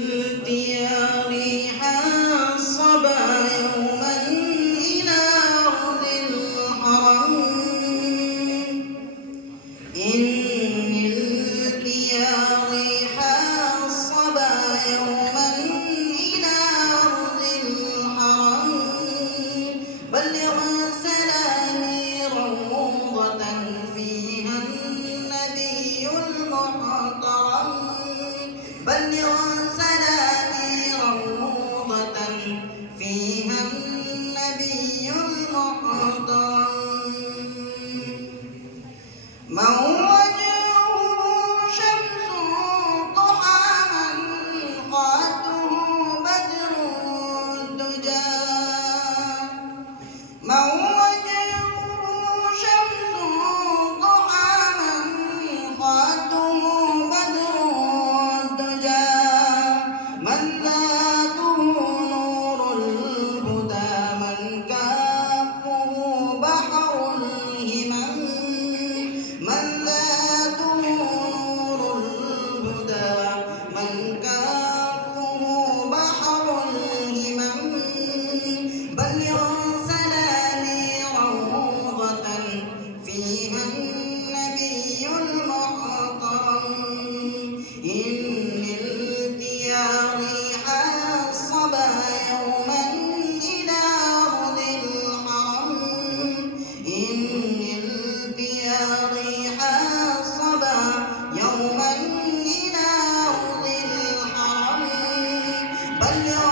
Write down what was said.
يا ريح الصبا يوما إلى أرض الحرم إن نلت يا ريح الصبا يوما إلى أرض الحرم بلغ سلامي روضة فيها النبي المحترم بلغ فيها النبي المحترم من وجهه شمس ضحى من خاته بدر الدجى من وجهه شمس ضحى من خاته بدر الدجى من ذاته نور الهدى من كافه بحر الهمم من ذاته نور الهدى من كافه بحر الهمم بلغ سلامي روضة فيها النبي المحترم إن نلت يا ريح الصبا يوما إلى أرض الحرم إن نلت يا ريح الصبا يوما إلى أرض الحرم بلغ